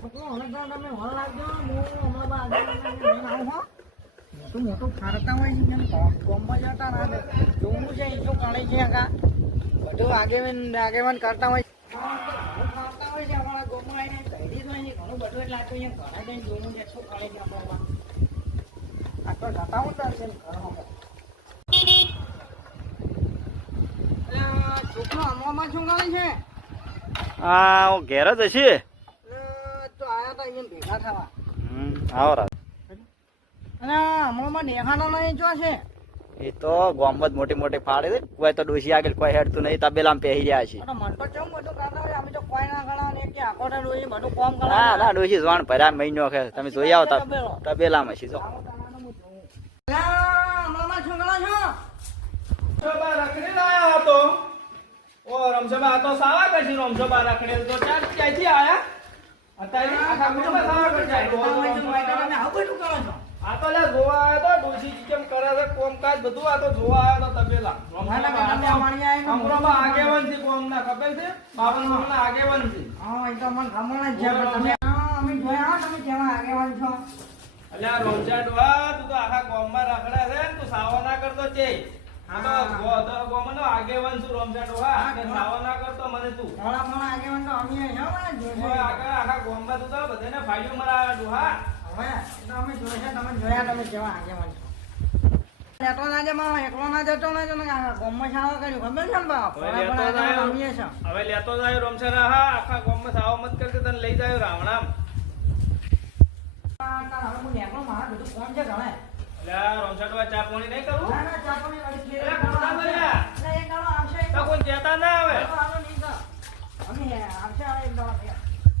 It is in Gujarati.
તમે વળ લાગજો હું હમણાં આવું હો મોટું મોટું ફારતા હોય છે એમ કોમમાં જતા ના જોવું છે શું કરે છે આખા બધું આગેવાન કરતા હોય ફારતા હોય છે અમારા ગોમમાં આવીને કહેરી હોય છે ઘણું બધું એટલે આટલું અહીંયા ઘણા જઈને જોવું છે શું કરે છે અમારામાં આટલો જતા હું તાર છે ઘરમાં છોકરો હમણાં શું કરે છે હા ઘેર જ હશે તો આયા તા અહીંયા ભેગા થવા આવો રાત અને હમણાં નેહાનો નહીં જો છે એ તો ગોમત મોટી મોટી ફાડે છે કોઈ તો ડોસી આગળ કોઈ હેડતું નહીં તબેલામાં પહેરી રહ્યા છે મન તો ચમ બધું કરતા હોય અમે તો કોઈ ના ગણા ને કે આખો ડોસી બધું કોમ કરે ના ના ડોસી જોણ ભર્યા મહિનો છે તમે જોઈ આવો તબેલામાં છે જો હમણાં છોકરા છો રખડી લાયા હતો ઓ રમસભા તો સાવા કરશી રમસભા રખડેલ તો ચાર ક્યાંથી આયા અત્યારે આખા કુટુંબ સાવા કરશે આ તો લે જોવા આવ્યો તો ડોસી કેમ કરે છે કોમકાજ બધું આ તો જોવા આવ્યો તો તબેલા રમસભા આગેવાન છે કોમ ના ખબર છે બાવન ના આગેવાન છે હા એ તો મને ખબર જ છે તમે અમે જોયા તમે કેવા આગેવાન છો અલ્યા રોમજા ડોહા તું તો આખા ગામમાં રખડે છે ને તું સાવો ના કરતો છે આ તો ગામનો આગેવાન છું રોમજા ડોહા કે સાવો ના કરતો મને તું થોડા પણ આગેવાન તો અમે ઓય આગળ આખા ગામમાં તું તો બધાને ફાડ્યો મરા ડોહા હવે તો અમે જોયા તમે કેવા આગેવાન છો લેતો ના જે માં એકલો ના જતો ના જો ને ગામમાં સાવા કર્યું ખબર છે ને બાપ હવે લેતો જાય રોમસરા હા આખા ગામમાં સાવો મત કરકે તને લઈ જાય રાવણામ ચા પાણી નહીં કરું કોણ કહેતા ના આવે